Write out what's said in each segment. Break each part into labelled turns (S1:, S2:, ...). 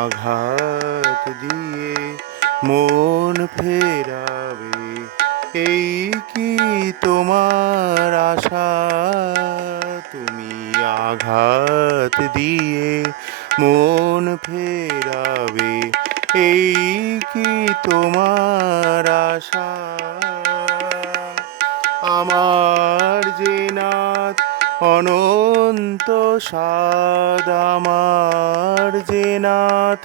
S1: আঘাত দিয়ে মন ফেরাবে, এই কি তোমার আশা? তুমি আঘাত দিয়ে মন ফেরাবে, এই কি তোমার আশা? আমার যে নাথ অনন্ত সাদ আমার যে নাথ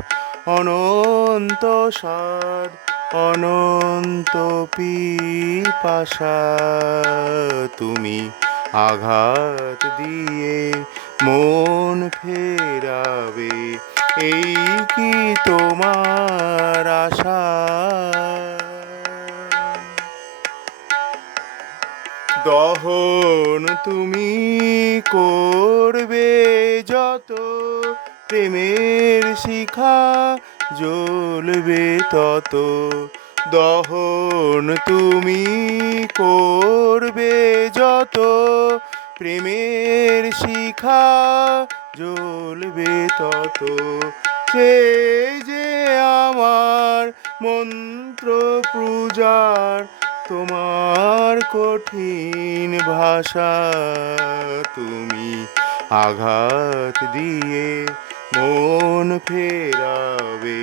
S1: অনন্ত সাদ, অনন্ত পিপাসা তুমি আঘাত দিয়ে মন ফেরাবে। এই কি তোমার দহন তুমি করবে যত, প্রেমের শিখা জ্বলবে তত। দহন তুমি করবে যত, প্রেমের শিখা জ্বলবে তত। সেই যে আমার মন্ত্র পূজার তোমার কঠিন ভাষা তুমি আঘাত দিয়ে মন ফেরাবে,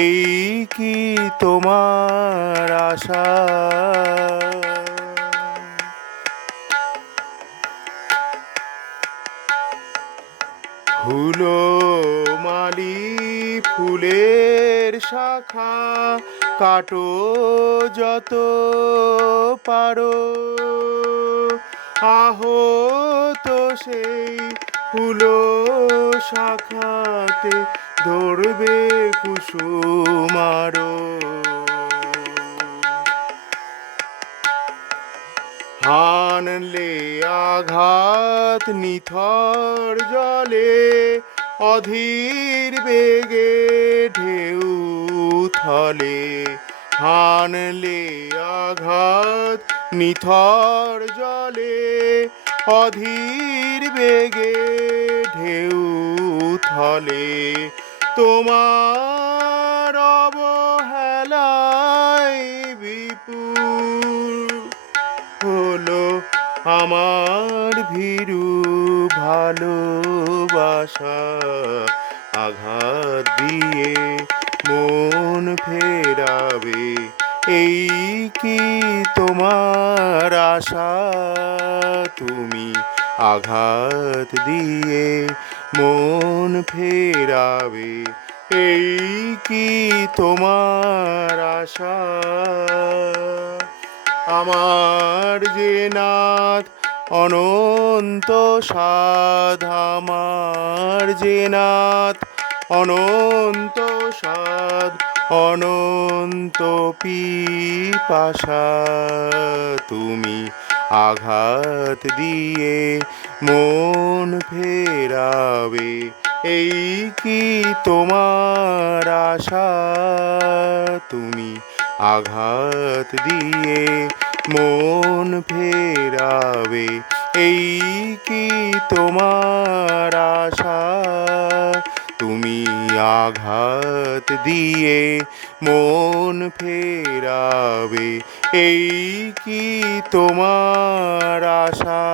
S1: এই কি তোমার আশা? ফুলো মালি ফুলের শাখা কাটো যত পারো। আহত সেই ফুলো শাখাতে ধরবে কুসুমারো হানলে আঘাত নিথর জলে অধীর বেগে থলে হানলে আঘাত, নিথর জলে অধীর বেগে ঢেউ থলে। তোমার অবহেলায় বিপুল হলো আমার ভীরু ভালোবাসা। আঘাত দিয়ে মন ফেরাবে, এই কি তোমার আশা? তুমি আঘাত দিয়ে মন ফেরাবে, এই কি তোমার আশা? আমার যে নাথ অনন্ত সাধ, আমার যে নাথ অনন্ত সাধ, অনন্ত পিপাসা। তুমি আঘাত দিয়ে মন ফেরাবে, এই কি তোমার আশা? তুমি আঘাত দিয়ে মন ফেরাবে, এই কি তোমার আশা? আঘাত দিয়ে মন ফেরাবে। এই কি তোমার আশা?